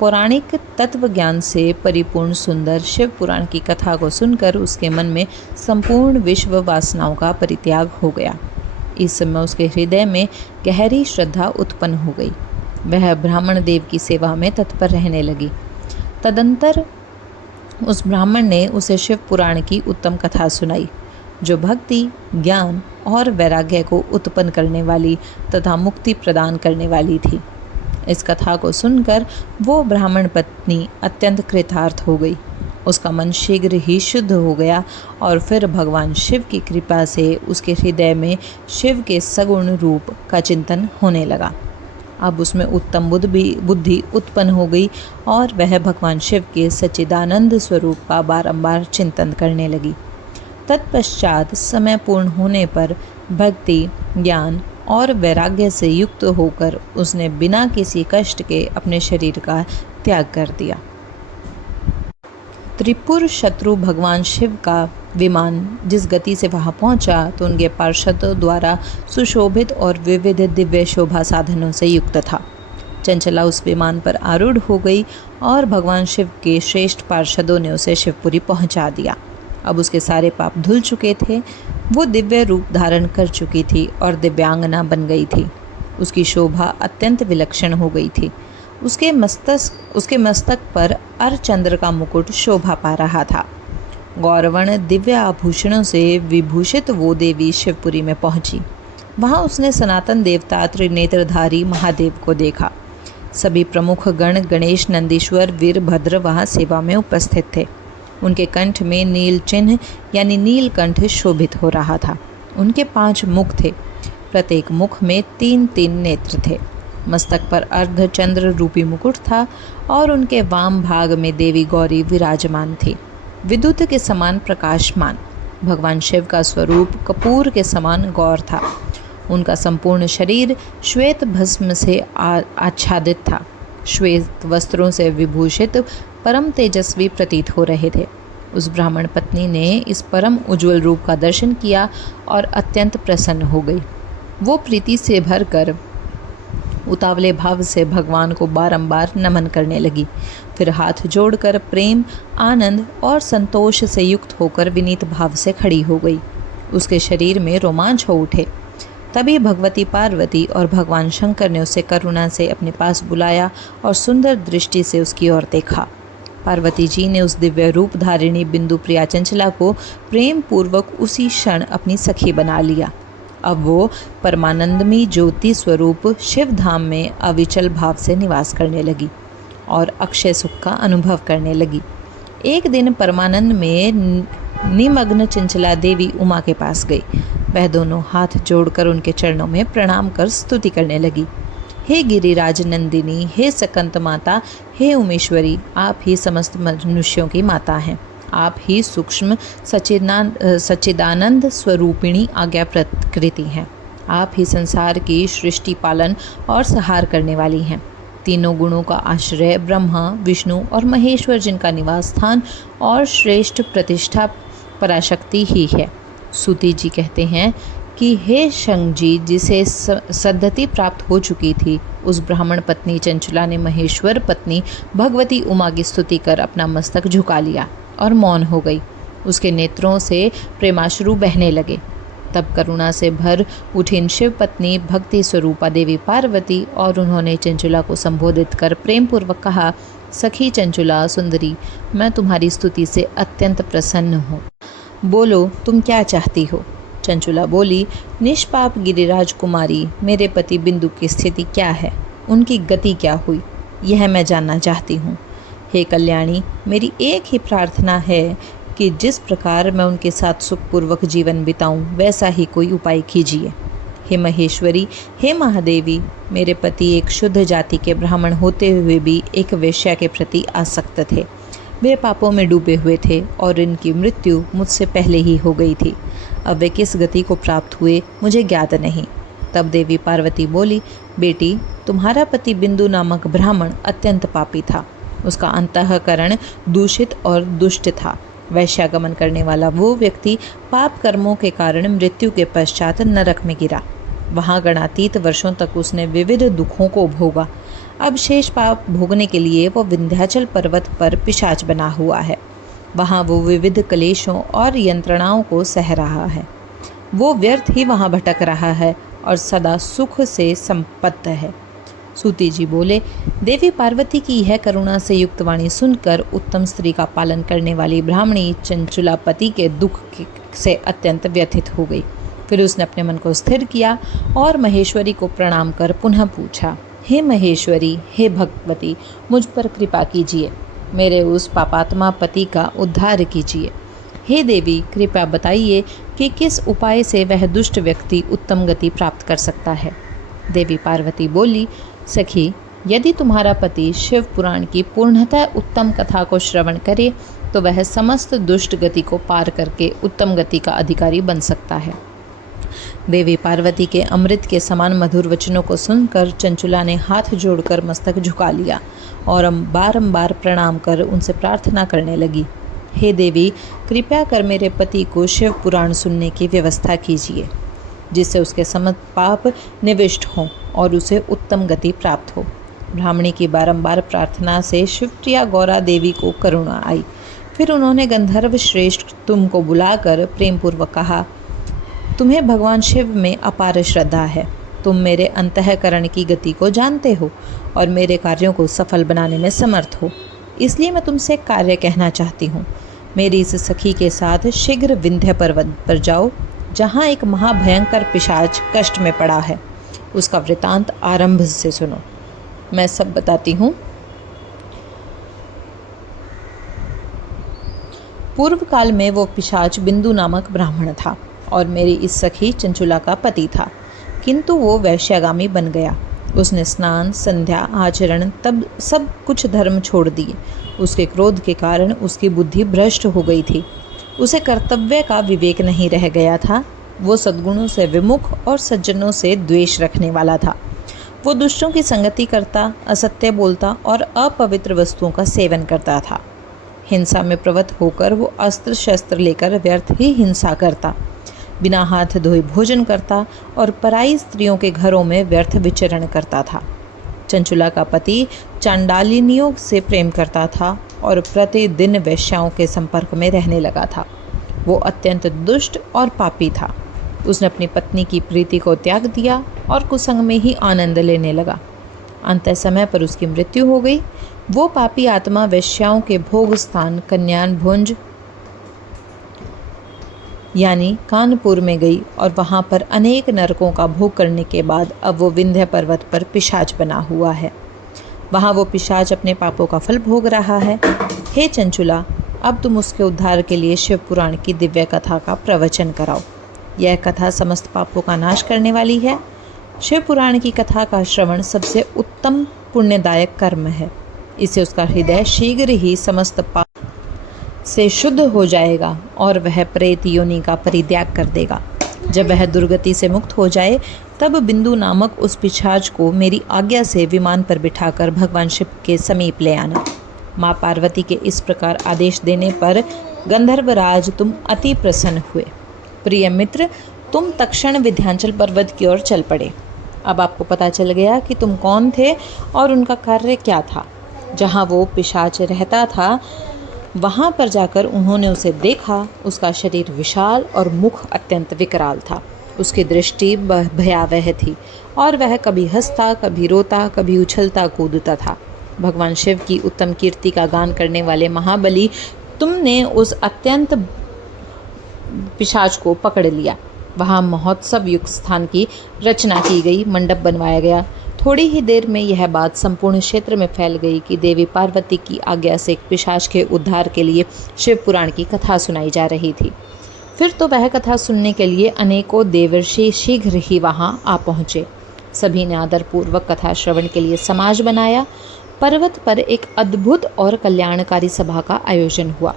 पौराणिक तत्व ज्ञान से परिपूर्ण सुंदर शिव पुराण की कथा को सुनकर उसके मन में संपूर्ण विश्व वासनाओं का परित्याग हो गया। इस समय उसके हृदय में गहरी श्रद्धा उत्पन्न हो गई। वह ब्राह्मण देव की सेवा में तत्पर रहने लगी। तदंतर उस ब्राह्मण ने उसे शिव पुराण की उत्तम कथा सुनाई, जो भक्ति, ज्ञान और वैराग्य को उत्पन्न करने वाली तथा मुक्ति प्रदान करने वाली थी। इस कथा को सुनकर वो ब्राह्मण पत्नी अत्यंत कृतार्थ हो गई। उसका मन शीघ्र ही शुद्ध हो गया और फिर भगवान शिव की कृपा से उसके हृदय में शिव के सगुण रूप का चिंतन होने लगा। अब उसमें उत्तम बुद्धि उत्पन्न हो गई और वह भगवान शिव के सच्चिदानंद स्वरूप का बारंबार चिंतन करने लगी। तत्पश्चात समय पूर्ण होने पर भक्ति, ज्ञान और वैराग्य से युक्त होकर उसने बिना किसी कष्ट के अपने शरीर का त्याग कर दिया। त्रिपुर शत्रु भगवान शिव का विमान जिस गति से वहां पहुंचा, तो उनके पार्षदों द्वारा सुशोभित और विविध दिव्य शोभा साधनों से युक्त था। चंचला उस विमान पर आरूढ़ हो गई और भगवान शिव के श्रेष्ठ पार्षदों ने उसे शिवपुरी पहुंचा दिया। अब उसके सारे पाप धुल चुके थे। वो दिव्य रूप धारण कर चुकी थी और दिव्यांगना बन गई थी। उसकी शोभा अत्यंत विलक्षण हो गई थी। उसके मस्तक पर अर्धचंद्र का मुकुट शोभा पा रहा था। गौरवर्ण दिव्य आभूषणों से विभूषित वो देवी शिवपुरी में पहुंची। वहां उसने सनातन देवता त्रिनेत्रधारी महादेव को देखा। सभी प्रमुख गण गणेश, नंदीश्वर, वीरभद्र वहां सेवा में उपस्थित थे। उनके कंठ में नील चिन्ह यानी नीलकंठ शोभित हो रहा था। उनके 5 मुख थे। प्रत्येक मुख में 3-3 नेत्र थे। मस्तक पर अर्धचंद्र रूपी मुकुट था और उनके वाम भाग में देवी गौरी विराजमान थी, विद्युत के समान प्रकाशमान। भगवान शिव का स्वरूप कपूर के समान गौर था। उनका संपूर्ण शरीर श्वेत भस्म से आच्छादित था। श्वेत वस्त्रों से विभूषित परम तेजस्वी प्रतीत हो रहे थे। उस ब्राह्मण पत्नी ने इस परम उज्जवल रूप का दर्शन किया और अत्यंत प्रसन्न हो गई। वो प्रीति से भरकर उतावले भाव से भगवान को बारंबार नमन करने लगी। फिर हाथ जोड़कर प्रेम, आनंद और संतोष से युक्त होकर विनीत भाव से खड़ी हो गई। उसके शरीर में रोमांच हो उठे। तभी भगवती पार्वती और भगवान शंकर ने उसे करुणा से अपने पास बुलाया और सुंदर दृष्टि से उसकी ओर देखा। पार्वती जी ने उस दिव्य रूप धारिणी बिंदु प्रिया चंचला को प्रेम पूर्वक उसी क्षण अपनी सखी बना लिया। अब वो परमानंदमयी ज्योति स्वरूप शिव धाम में अविचल भाव से निवास करने लगी और अक्षय सुख का अनुभव करने लगी। एक दिन परमानंद में निमग्न चंचला देवी उमा के पास गई। वह दोनों हाथ जोड़कर उनके चरणों में प्रणाम कर स्तुति करने लगी। हे गिरिराज नंदिनी, हे सकंत माता, हे उमेश्वरी, आप ही समस्त मनुष्यों की माता हैं। आप ही सूक्ष्म सच्चिदानंद स्वरूपिणी आज्ञा प्रकृति हैं। आप ही संसार की सृष्टि पालन और संहार करने वाली हैं। तीनों गुणों का आश्रय ब्रह्मा, विष्णु और महेश्वर, जिनका निवास स्थान और श्रेष्ठ प्रतिष्ठा पराशक्ति ही है। सूति जी कहते हैं कि हे शंख जी, जिसे सद्गति प्राप्त हो चुकी थी, उस ब्राह्मण पत्नी चंचुला ने महेश्वर पत्नी भगवती उमा की स्तुति कर अपना मस्तक झुका लिया और मौन हो गई। उसके नेत्रों से प्रेमाश्रु बहने लगे। तब करुणा से भर उठी शिव पत्नी भक्ति स्वरूपा देवी पार्वती और उन्होंने चंचुला को संबोधित कर प्रेम पूर्वक कहा, सखी चंचुला सुंदरी, मैं तुम्हारी स्तुति से अत्यंत प्रसन्न हूँ। बोलो, तुम क्या चाहती हो? चंचुला बोली, निष्पाप गिरिराज कुमारी, मेरे पति बिंदु की स्थिति क्या है? उनकी गति क्या हुई? यह मैं जानना चाहती हूँ। हे कल्याणी, मेरी एक ही प्रार्थना है कि जिस प्रकार मैं उनके साथ सुखपूर्वक जीवन बिताऊं, वैसा ही कोई उपाय कीजिए। हे महेश्वरी, हे महादेवी, मेरे पति एक शुद्ध जाति के ब्राह्मण होते हुए भी एक वेश्या के प्रति आसक्त थे। वे पापों में डूबे हुए थे और इनकी मृत्यु मुझसे पहले ही हो गई थी। अब वे किस गति को प्राप्त हुए मुझे ज्ञात नहीं। तब देवी पार्वती बोली, बेटी, तुम्हारा पति बिंदु नामक ब्राह्मण अत्यंत पापी था। उसका अंतःकरण दूषित और दुष्ट था। वैश्यागमन करने वाला वो व्यक्ति पाप कर्मों के कारण मृत्यु के पश्चात नरक में गिरा। वहाँ गणातीत वर्षों तक उसने विविध दुखों को भोगा। अब शेष पाप भोगने के लिए वो विंध्याचल पर्वत पर पिशाच बना हुआ है। वहाँ वो विविध क्लेशों और यंत्रणाओं को सह रहा है। वो व्यर्थ ही वहाँ भटक रहा है और सदा सुख से संपन्न है। सूति जी बोले, देवी पार्वती की यह करुणा से युक्त वाणी सुनकर उत्तम स्त्री का पालन करने वाली ब्राह्मणी चंचुला पति के दुख से अत्यंत व्यथित हो गई। फिर उसने अपने मन को स्थिर किया और महेश्वरी को प्रणाम कर पुनः पूछा, हे महेश्वरी, हे भगवती, मुझ पर कृपा कीजिए, मेरे उस पापात्मा पति का उद्धार कीजिए। हे देवी, कृपया बताइए कि किस उपाय से वह दुष्ट व्यक्ति उत्तम गति प्राप्त कर सकता है। देवी पार्वती बोली, सखी, यदि तुम्हारा पति शिव पुराण की पूर्णतः उत्तम कथा को श्रवण करे तो वह समस्त दुष्ट गति को पार करके उत्तम गति का अधिकारी बन सकता है। देवी पार्वती के अमृत के समान मधुर वचनों को सुनकर चंचुला ने हाथ जोड़कर मस्तक झुका लिया और बारंबार प्रणाम कर उनसे प्रार्थना करने लगी, हे देवी, कृपया कर मेरे पति को शिव पुराण सुनने की व्यवस्था कीजिए, जिससे उसके समस्त पाप निविष्ट हों और उसे उत्तम गति प्राप्त हो। ब्राह्मणी की बारंबार प्रार्थना से शिवप्रिया गौरा देवी को करुणा आई। फिर उन्होंने गंधर्व श्रेष्ठ तुम को बुलाकर प्रेम पूर्वक कहा, तुम्हें भगवान शिव में अपार श्रद्धा है। तुम मेरे अंतःकरण की गति को जानते हो और मेरे कार्यों को सफल बनाने में समर्थ हो। इसलिए मैं तुमसे एक कार्य कहना चाहती हूँ। मेरी इस सखी के साथ शीघ्र विंध्य पर्वत पर जाओ, जहाँ एक महाभयंकर पिशाच कष्ट में पड़ा है। उसका वृतांत आरंभ से सुनो, मैं सब बताती हूँ। पूर्व काल में वो पिशाच बिंदु नामक ब्राह्मण था और मेरी इस सखी चंचुला का पति था, किंतु वो वैश्यागामी बन गया। उसने स्नान, संध्या, आचरण तब सब कुछ धर्म छोड़ दिए। उसके क्रोध के कारण उसकी बुद्धि भ्रष्ट हो गई थी। उसे कर्तव्य का विवेक नहीं रह गया था। वो सद्गुणों से विमुख और सज्जनों से द्वेष रखने वाला था। वो दुष्टों की संगति करता, असत्य बोलता और अपवित्र वस्तुओं का सेवन करता था। हिंसा में प्रवृत्त होकर वो अस्त्र शस्त्र लेकर व्यर्थ ही हिंसा करता, बिना हाथ धोए भोजन करता और पराई स्त्रियों के घरों में व्यर्थ विचरण करता था। चंचुला का पति चांडालिनियों से प्रेम करता था और प्रतिदिन वैश्याओं के संपर्क में रहने लगा था। वो अत्यंत दुष्ट और पापी था। उसने अपनी पत्नी की प्रीति को त्याग दिया और कुसंग में ही आनंद लेने लगा। अंत समय पर उसकी मृत्यु हो गई। वो पापी आत्मा वैश्याओं के भोग स्थान कन्यानभुंज यानी कानपुर में गई और वहाँ पर अनेक नरकों का भोग करने के बाद अब वो विंध्य पर्वत पर पिशाच बना हुआ है। वहाँ वो पिशाच अपने पापों का फल भोग रहा है। हे चंचुला, अब तुम उसके उद्धार के लिए शिव पुराण की दिव्य कथा का प्रवचन कराओ। यह कथा समस्त पापों का नाश करने वाली है। शिव पुराण की कथा का श्रवण सबसे उत्तम पुण्यदायक कर्म है। इससे उसका हृदय शीघ्र ही समस्त पाप से शुद्ध हो जाएगा और वह प्रेत योनि का परित्याग कर देगा। जब वह दुर्गति से मुक्त हो जाए तब बिंदु नामक उस पिशाच को मेरी आज्ञा से विमान पर बिठाकर भगवान शिव के समीप ले आना। माँ पार्वती के इस प्रकार आदेश देने पर गंधर्वराज तुम अति प्रसन्न हुए। प्रिय मित्र, तुम तक्षण विंध्याचल पर्वत की ओर चल पड़े। अब आपको पता चल गया कि तुम कौन थे और उनका कार्य क्या था। जहाँ वो पिशाच रहता था वहाँ पर जाकर उन्होंने उसे देखा। उसका शरीर विशाल और मुख अत्यंत विकराल था। उसकी दृष्टि भयावह थी और वह कभी हंसता, कभी रोता, कभी उछलता कूदता था। भगवान शिव की उत्तम कीर्ति का गान करने वाले महाबली, तुमने उस अत्यंत पिशाच को पकड़ लिया। वहाँ महोत्सव युक्त स्थान की रचना की गई, मंडप बनवाया गया। थोड़ी ही देर में यह बात संपूर्ण क्षेत्र में फैल गई कि देवी पार्वती की आज्ञा से एक पिशाच के उद्धार के लिए शिव पुराण की कथा सुनाई जा रही थी। फिर तो वह कथा सुनने के लिए अनेकों देवर्षि शीघ्र ही वहां आ पहुँचे। सभी ने आदरपूर्वक कथा श्रवण के लिए समाज बनाया। पर्वत पर एक अद्भुत और कल्याणकारी सभा का आयोजन हुआ।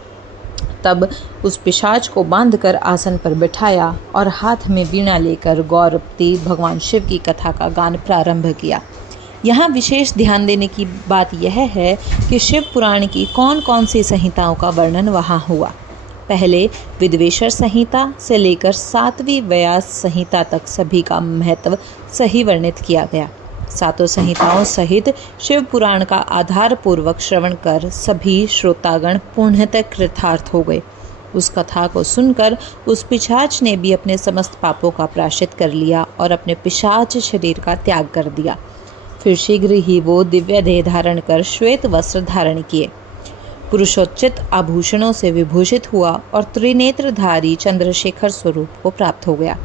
तब उस पिशाच को बांधकर आसन पर बिठाया और हाथ में वीणा लेकर गौरवती भगवान शिव की कथा का गान प्रारंभ किया। यहाँ विशेष ध्यान देने की बात यह है कि शिव पुराण की कौन कौन सी संहिताओं का वर्णन वहाँ हुआ। पहले विद्वेश्वर संहिता से लेकर 7वीं व्यास संहिता तक सभी का महत्व सही वर्णित किया गया। सातों संहिताओं सहित शिव पुराण का आधार पूर्वक श्रवण कर सभी श्रोतागण पूर्णतः कृतार्थ हो गए। उस कथा को सुनकर उस पिशाच ने भी अपने समस्त पापों का प्रायश्चित कर लिया और अपने पिशाच शरीर का त्याग कर दिया। फिर शीघ्र ही वो दिव्य देह धारण कर श्वेत वस्त्र धारण किए, पुरुषोचित आभूषणों से विभूषित हुआ और त्रिनेत्रधारी चंद्रशेखर स्वरूप को प्राप्त हो गया।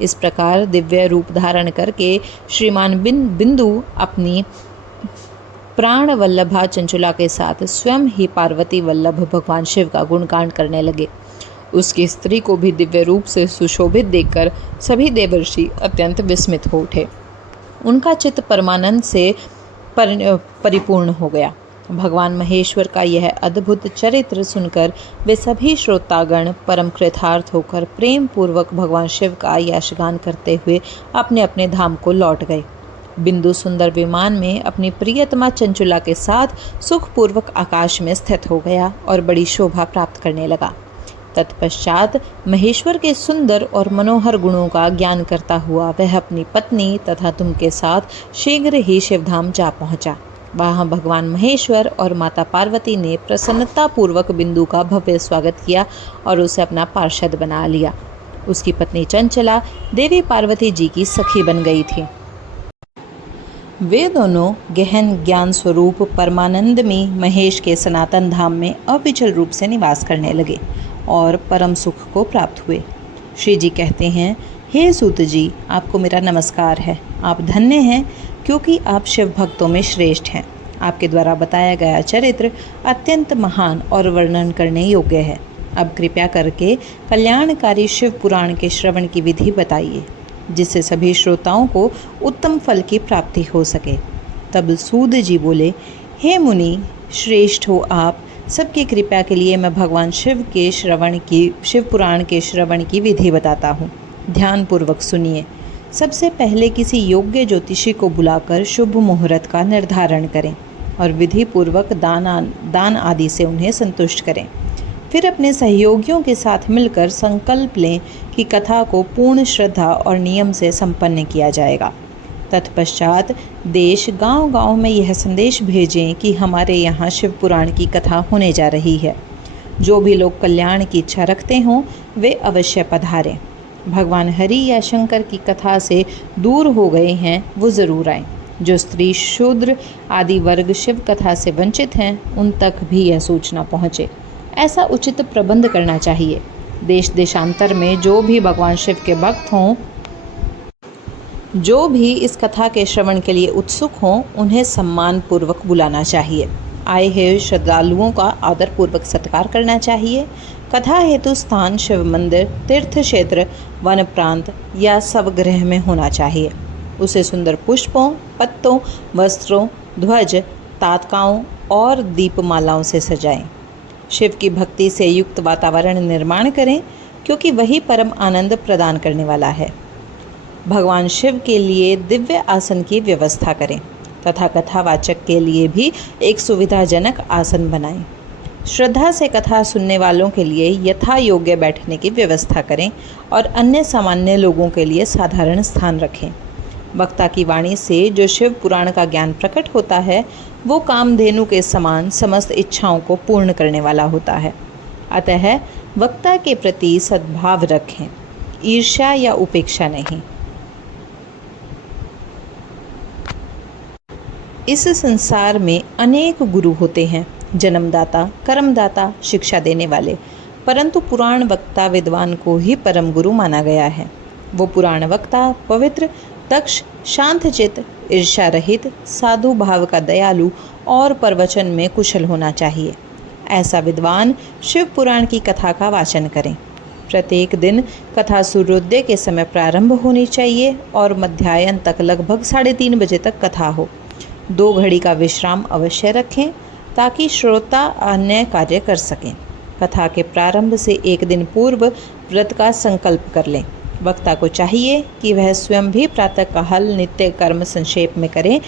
इस प्रकार दिव्य रूप धारण करके श्रीमान बिंदु अपनी प्राण वल्लभा चंचुला के साथ स्वयं ही पार्वती वल्लभ भगवान शिव का गुणगान करने लगे। उसकी स्त्री को भी दिव्य रूप से सुशोभित देखकर सभी देवर्षि अत्यंत विस्मित हो उठे। उनका चित्त परमानंद से परिपूर्ण हो गया। भगवान महेश्वर का यह अद्भुत चरित्र सुनकर वे सभी श्रोतागण परम कृतार्थ होकर प्रेम पूर्वक भगवान शिव का यशगान करते हुए अपने अपने धाम को लौट गए। बिंदु सुंदर विमान में अपनी प्रियतमा चंचुला के साथ सुखपूर्वक आकाश में स्थित हो गया और बड़ी शोभा प्राप्त करने लगा। तत्पश्चात महेश्वर के सुंदर और मनोहर गुणों का ज्ञान करता हुआ वह अपनी पत्नी तथा तुम के साथ शीघ्र ही शिवधाम जा पहुंचा। वहाँ भगवान महेश्वर और माता पार्वती ने प्रसन्नतापूर्वक बिंदु का भव्य स्वागत किया और उसे अपना पार्षद बना लिया। उसकी पत्नी चंचला देवी पार्वती जी की सखी बन गई थी। वे दोनों गहन ज्ञान स्वरूप परमानंद में महेश के सनातन धाम में अविचल रूप से निवास करने लगे और परम सुख को प्राप्त हुए। श्री जी कहते हैं, हे सूत जी, आपको मेरा नमस्कार है। आप धन्य हैं क्योंकि आप शिव भक्तों में श्रेष्ठ हैं। आपके द्वारा बताया गया चरित्र अत्यंत महान और वर्णन करने योग्य है। अब कृपया करके कल्याणकारी शिव पुराण के श्रवण की विधि बताइए, जिससे सभी श्रोताओं को उत्तम फल की प्राप्ति हो सके। तब सूद जी बोले, हे मुनि श्रेष्ठ हो आप, सबकी कृपा के लिए मैं भगवान शिव पुराण के श्रवण की विधि बताता हूँ। ध्यानपूर्वक सुनिए। सबसे पहले किसी योग्य ज्योतिषी को बुलाकर शुभ मुहूर्त का निर्धारण करें और विधि पूर्वक दान आदि से उन्हें संतुष्ट करें। फिर अपने सहयोगियों के साथ मिलकर संकल्प लें कि कथा को पूर्ण श्रद्धा और नियम से संपन्न किया जाएगा। तत्पश्चात देश गांव-गांव में यह संदेश भेजें कि हमारे यहाँ शिव पुराण की कथा होने जा रही है। जो भी लोग कल्याण की इच्छा रखते हों वे अवश्य पधारें। भगवान हरि या शंकर की कथा से दूर हो गए हैं वो ज़रूर आएं। जो स्त्री शूद्र आदि वर्ग शिव कथा से वंचित हैं उन तक भी यह सूचना पहुँचे। ऐसा उचित प्रबंध करना चाहिए। देश देशांतर में जो भी भगवान शिव के भक्त हों, जो भी इस कथा के श्रवण के लिए उत्सुक हों, उन्हें सम्मान पूर्वक बुलाना चाहिए। आए हुए श्रद्धालुओं का आदरपूर्वक सत्कार करना चाहिए। कथा हेतु स्थान शिव मंदिर, तीर्थ क्षेत्र, वन प्रांत या स्वगृह में होना चाहिए। उसे सुंदर पुष्पों, पत्तों, वस्त्रों, ध्वज, तातकाओं और दीपमालाओं से सजाएं। शिव की भक्ति से युक्त वातावरण निर्माण करें, क्योंकि वही परम आनंद प्रदान करने वाला है। भगवान शिव के लिए दिव्य आसन की व्यवस्था करें तथा कथावाचक के लिए भी एक सुविधाजनक आसन बनाएं। श्रद्धा से कथा सुनने वालों के लिए यथा योग्य बैठने की व्यवस्था करें और अन्य सामान्य लोगों के लिए साधारण स्थान रखें। वक्ता की वाणी से जो शिव पुराण का ज्ञान प्रकट होता है, वो कामधेनु के समान समस्त इच्छाओं को पूर्ण करने वाला होता है। अतः वक्ता के प्रति सद्भाव रखें, ईर्ष्या या उपेक्षा नहीं। इस संसार में अनेक गुरु होते हैं, जन्मदाता, कर्मदाता, शिक्षा देने वाले, परंतु पुराण वक्ता विद्वान को ही परम गुरु माना गया है। वो पुराण वक्ता पवित्र, दक्ष, शांतचित्त, ईर्ष्या रहित, साधु भाव का दयालु और प्रवचन में कुशल होना चाहिए। ऐसा विद्वान शिव पुराण की कथा का वाचन करें। प्रत्येक दिन कथा सूर्योदय के समय प्रारंभ होनी चाहिए और मध्याह्न तक लगभग 3:30 बजे तक कथा हो। 2 घड़ी का विश्राम अवश्य रखें ताकि श्रोता अन्य कार्य कर सकें। कथा के प्रारंभ से 1 दिन पूर्व व्रत का संकल्प कर लें। वक्ता को चाहिए कि वह स्वयं भी प्रातःकाल नित्य कर्म संक्षेप में करें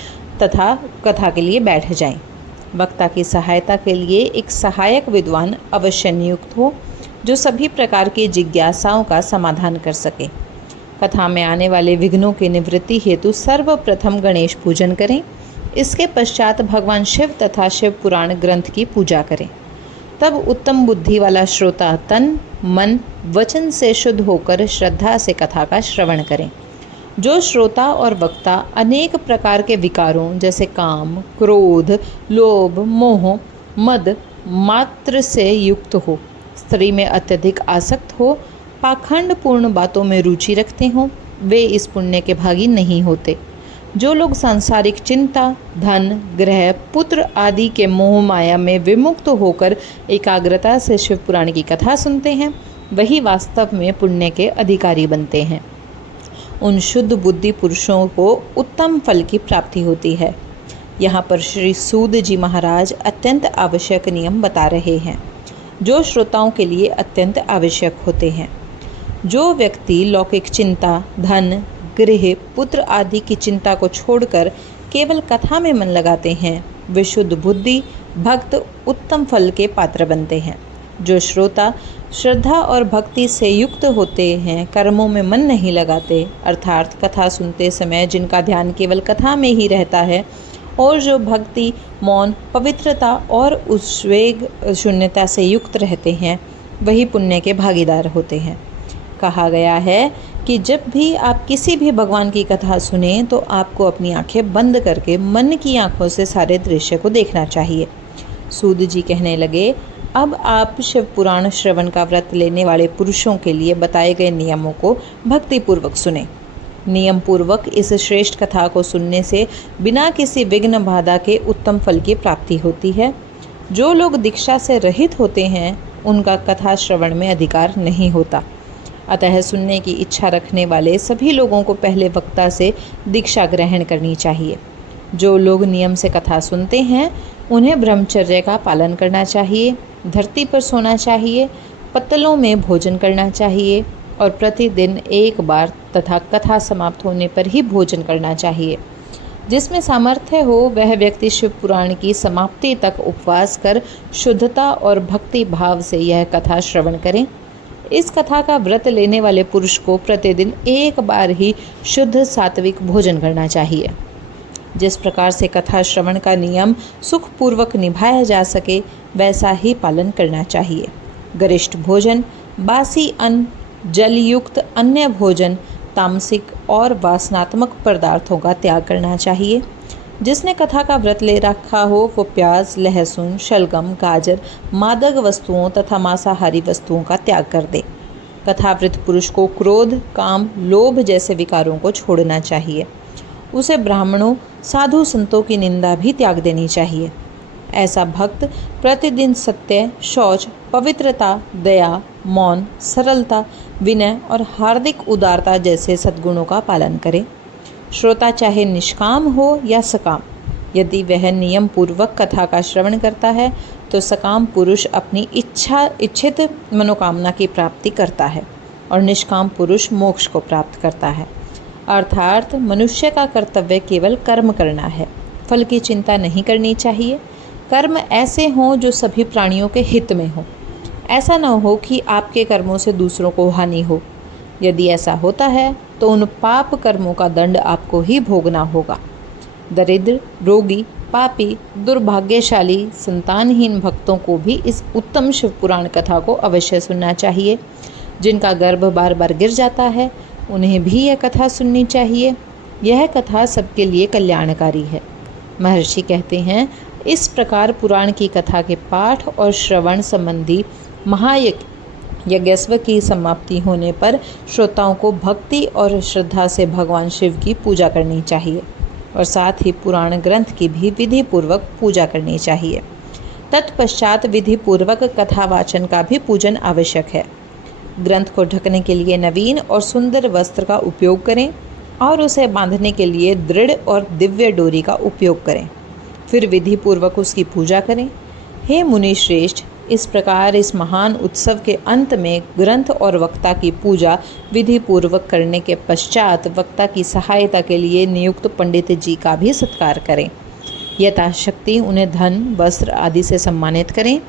तथा कथा के लिए बैठ जाएं। वक्ता की सहायता के लिए एक सहायक विद्वान अवश्य नियुक्त हो, जो सभी प्रकार की जिज्ञासाओं का समाधान कर सके। कथा में आने वाले विघ्नों की निवृत्ति हेतु सर्वप्रथम गणेश पूजन करें। इसके पश्चात भगवान शिव तथा शिव पुराण ग्रंथ की पूजा करें। तब उत्तम बुद्धि वाला श्रोता तन, मन, वचन से शुद्ध होकर श्रद्धा से कथा का श्रवण करें। जो श्रोता और वक्ता अनेक प्रकार के विकारों जैसे काम, क्रोध, लोभ, मोह, मद, मात्र से युक्त हो, स्त्री में अत्यधिक आसक्त हो, पाखंडपूर्ण बातों में रुचि रखते हों, वे इस पुण्य के भागी नहीं होते। जो लोग सांसारिक चिंता, धन, ग्रह, पुत्र आदि के मोह माया में विमुक्त होकर एकाग्रता से शिव पुराण की कथा सुनते हैं, वही वास्तव में पुण्य के अधिकारी बनते हैं। उन शुद्ध बुद्धि पुरुषों को उत्तम फल की प्राप्ति होती है। यहाँ पर श्री सूद जी महाराज अत्यंत आवश्यक नियम बता रहे हैं, जो श्रोताओं के लिए अत्यंत आवश्यक होते हैं। जो व्यक्ति लौकिक चिंता, धन, गृह, पुत्र आदि की चिंता को छोड़कर केवल कथा में मन लगाते हैं, वे शुद्ध बुद्धि, भक्त, उत्तम फल के पात्र बनते हैं। जो श्रोता श्रद्धा और भक्ति से युक्त होते हैं, कर्मों में मन नहीं लगाते, अर्थात कथा सुनते समय जिनका ध्यान केवल कथा में ही रहता है, और जो भक्ति, मौन, पवित्रता और उद्वेग शून्यता से युक्त रहते हैं, वही पुण्य के भागीदार होते हैं। कहा गया है कि जब भी आप किसी भी भगवान की कथा सुने तो आपको अपनी आंखें बंद करके मन की आंखों से सारे दृश्य को देखना चाहिए। सूद जी कहने लगे, अब आप शिव पुराण श्रवण का व्रत लेने वाले पुरुषों के लिए बताए गए नियमों को भक्तिपूर्वक सुने। नियम पूर्वक इस श्रेष्ठ कथा को सुनने से बिना किसी विघ्न बाधा के उत्तम फल की प्राप्ति होती है। जो लोग दीक्षा से रहित होते हैं, उनका कथा श्रवण में अधिकार नहीं होता। अतः सुनने की इच्छा रखने वाले सभी लोगों को पहले वक्ता से दीक्षा ग्रहण करनी चाहिए। जो लोग नियम से कथा सुनते हैं, उन्हें ब्रह्मचर्य का पालन करना चाहिए, धरती पर सोना चाहिए, पत्तलों में भोजन करना चाहिए और प्रतिदिन 1 बार तथा कथा समाप्त होने पर ही भोजन करना चाहिए। जिसमें सामर्थ्य हो वह व्यक्ति शिव पुराण की समाप्ति तक उपवास कर शुद्धता और भक्ति भाव से यह कथा श्रवण करें। इस कथा का व्रत लेने वाले पुरुष को प्रतिदिन 1 बार ही शुद्ध सात्विक भोजन करना चाहिए। जिस प्रकार से कथा श्रवण का नियम सुखपूर्वक निभाया जा सके, वैसा ही पालन करना चाहिए। गरिष्ठ भोजन, बासी अन्न, जलयुक्त अन्य भोजन, तामसिक और वासनात्मक पदार्थों का त्याग करना चाहिए। जिसने कथा का व्रत ले रखा हो वो प्याज, लहसुन, शलगम, गाजर, मादक वस्तुओं तथा मांसाहारी वस्तुओं का त्याग कर दे। कथावृत पुरुष को क्रोध, काम, लोभ जैसे विकारों को छोड़ना चाहिए। उसे ब्राह्मणों, साधु संतों की निंदा भी त्याग देनी चाहिए। ऐसा भक्त प्रतिदिन सत्य, शौच, पवित्रता, दया, मौन, सरलता, विनय और हार्दिक उदारता जैसे सद्गुणों का पालन करे। श्रोता चाहे निष्काम हो या सकाम, यदि वह नियम पूर्वक कथा का श्रवण करता है तो सकाम पुरुष अपनी इच्छित मनोकामना की प्राप्ति करता है और निष्काम पुरुष मोक्ष को प्राप्त करता है। अर्थात मनुष्य का कर्तव्य केवल कर्म करना है, फल की चिंता नहीं करनी चाहिए। कर्म ऐसे हों जो सभी प्राणियों के हित में हो। ऐसा न हो कि आपके कर्मों से दूसरों को हानि हो। यदि ऐसा होता है तो उन पाप कर्मों का दंड आपको ही भोगना होगा। दरिद्र, रोगी, पापी, दुर्भाग्यशाली, संतानहीन भक्तों को भी इस उत्तम शिव पुराण कथा को अवश्य सुनना चाहिए। जिनका गर्भ बार बार गिर जाता है उन्हें भी यह कथा सुननी चाहिए। यह कथा सबके लिए कल्याणकारी है। महर्षि कहते हैं, इस प्रकार पुराण की कथा के पाठ और श्रवण संबंधी महायज्ञस्व की समाप्ति होने पर श्रोताओं को भक्ति और श्रद्धा से भगवान शिव की पूजा करनी चाहिए और साथ ही पुराण ग्रंथ की भी विधि पूर्वक पूजा करनी चाहिए। तत्पश्चात विधि पूर्वक कथा वाचन का भी पूजन आवश्यक है। ग्रंथ को ढकने के लिए नवीन और सुंदर वस्त्र का उपयोग करें और उसे बांधने के लिए दृढ़ और दिव्य डोरी का उपयोग करें। फिर विधि पूर्वक उसकी पूजा करें। हे मुनि श्रेष्ठ, इस प्रकार इस महान उत्सव के अंत में ग्रंथ और वक्ता की पूजा विधि पूर्वक करने के पश्चात वक्ता की सहायता के लिए नियुक्त पंडित जी का भी सत्कार करें। यथाशक्ति उन्हें धन, वस्त्र आदि से सम्मानित करें।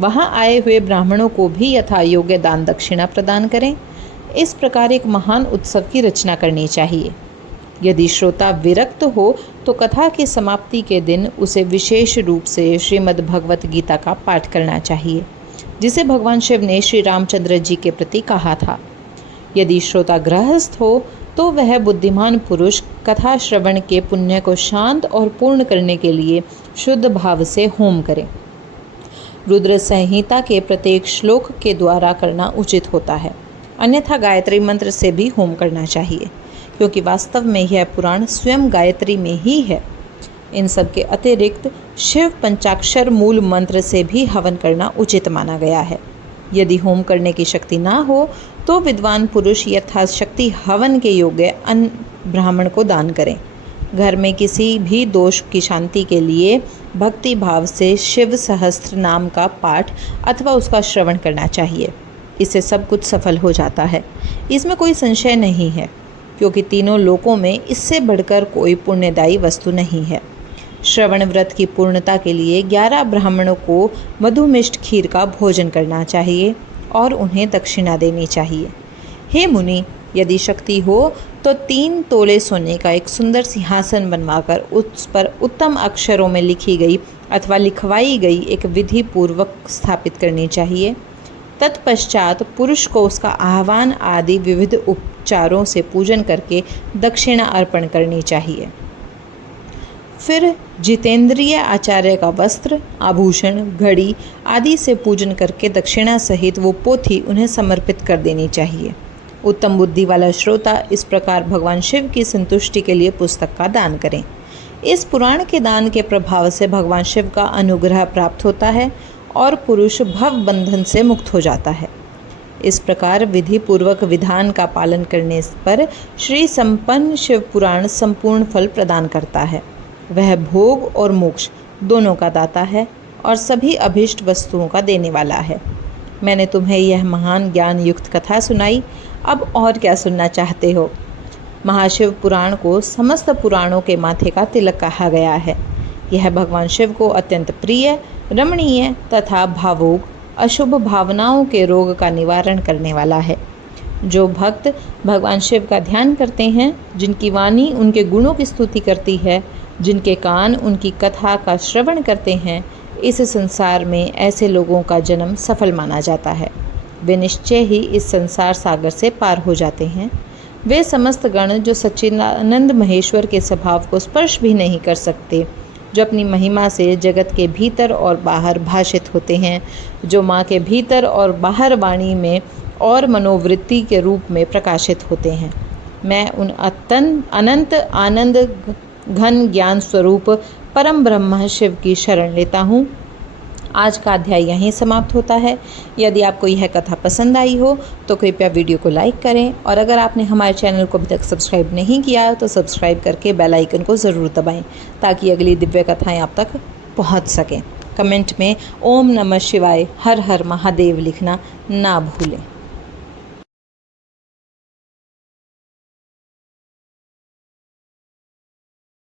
वहाँ आए हुए ब्राह्मणों को भी यथा योग्य दान दक्षिणा प्रदान करें। इस प्रकार एक महान उत्सव की रचना करनी चाहिए। यदि श्रोता विरक्त हो तो कथा की समाप्ति के दिन उसे विशेष रूप से श्रीमद् भगवत गीता का पाठ करना चाहिए, जिसे भगवान शिव ने श्री रामचंद्र जी के प्रति कहा था। यदि श्रोता गृहस्थ हो तो वह बुद्धिमान पुरुष कथा श्रवण के पुण्य को शांत और पूर्ण करने के लिए शुद्ध भाव से होम करे। रुद्र संहिता के प्रत्येक श्लोक के द्वारा करना उचित होता है, अन्यथा गायत्री मंत्र से भी होम करना चाहिए, क्योंकि वास्तव में यह पुराण स्वयं गायत्री में ही है। इन सब के अतिरिक्त शिव पंचाक्षर मूल मंत्र से भी हवन करना उचित माना गया है। यदि होम करने की शक्ति ना हो तो विद्वान पुरुष यथाशक्ति हवन के योग्य अन्न ब्राह्मण को दान करें। घर में किसी भी दोष की शांति के लिए भक्ति भाव से शिव सहस्त्र नाम का पाठ अथवा उसका श्रवण करना चाहिए। इससे सब कुछ सफल हो जाता है, इसमें कोई संशय नहीं है, क्योंकि तीनों लोकों में इससे बढ़कर कोई पुण्यदायी वस्तु नहीं है। श्रवण व्रत की पूर्णता के लिए 11 ब्राह्मणों को मधुमिष्ट खीर का भोजन करना चाहिए और उन्हें दक्षिणा देनी चाहिए। हे मुनि, यदि शक्ति हो तो 3 तोले सोने का एक सुंदर सिंहासन बनवाकर उस पर उत्तम अक्षरों में लिखी गई अथवा लिखवाई गई एक विधि पूर्वक स्थापित करनी चाहिए। तत्पश्चात पुरुष को उसका आह्वान आदि विविध उपचारों से पूजन करके दक्षिणा अर्पण करनी चाहिए। फिर जितेंद्रिय आचार्य का वस्त्र, आभूषण, घड़ी आदि से पूजन करके दक्षिणा सहित वो पोथी उन्हें समर्पित कर देनी चाहिए। उत्तम बुद्धि वाला श्रोता इस प्रकार भगवान शिव की संतुष्टि के लिए पुस्तक का दान करें। इस पुराण के दान के प्रभाव से भगवान शिव का अनुग्रह प्राप्त होता है और पुरुष भव बंधन से मुक्त हो जाता है। इस प्रकार विधि पूर्वक विधान का पालन करने पर श्री संपन्न शिव पुराण संपूर्ण फल प्रदान करता है। वह भोग और मोक्ष दोनों का दाता है और सभी अभीष्ट वस्तुओं का देने वाला है। मैंने तुम्हें यह महान ज्ञान युक्त कथा सुनाई, अब और क्या सुनना चाहते हो? महाशिव पुराण को समस्त पुराणों के माथे का तिलक कहा गया है। यह भगवान शिव को अत्यंत प्रिय, रमणीय तथा भावुक अशुभ भावनाओं के रोग का निवारण करने वाला है। जो भक्त भगवान शिव का ध्यान करते हैं, जिनकी वाणी उनके गुणों की स्तुति करती है, जिनके कान उनकी कथा का श्रवण करते हैं, इस संसार में ऐसे लोगों का जन्म सफल माना जाता है। वे निश्चय ही इस संसार सागर से पार हो जाते हैं। वे समस्त गण जो सच्चिदानंद महेश्वर के स्वभाव को स्पर्श भी नहीं कर सकते, जो अपनी महिमा से जगत के भीतर और बाहर भाषित होते हैं, जो माँ के भीतर और बाहर वाणी में और मनोवृत्ति के रूप में प्रकाशित होते हैं। मैं उन अनंत आनंद घन ज्ञान स्वरूप परम ब्रह्म शिव की शरण लेता हूँ। आज का अध्याय यहीं समाप्त होता है। यदि आपको यह कथा पसंद आई हो तो कृपया वीडियो को लाइक करें, और अगर आपने हमारे चैनल को अभी तक सब्सक्राइब नहीं किया तो सब्सक्राइब करके बेल आइकन को ज़रूर दबाएं, ताकि अगली दिव्य कथाएं आप तक पहुंच सकें। कमेंट में ओम नमः शिवाय, हर हर महादेव लिखना ना भूलें।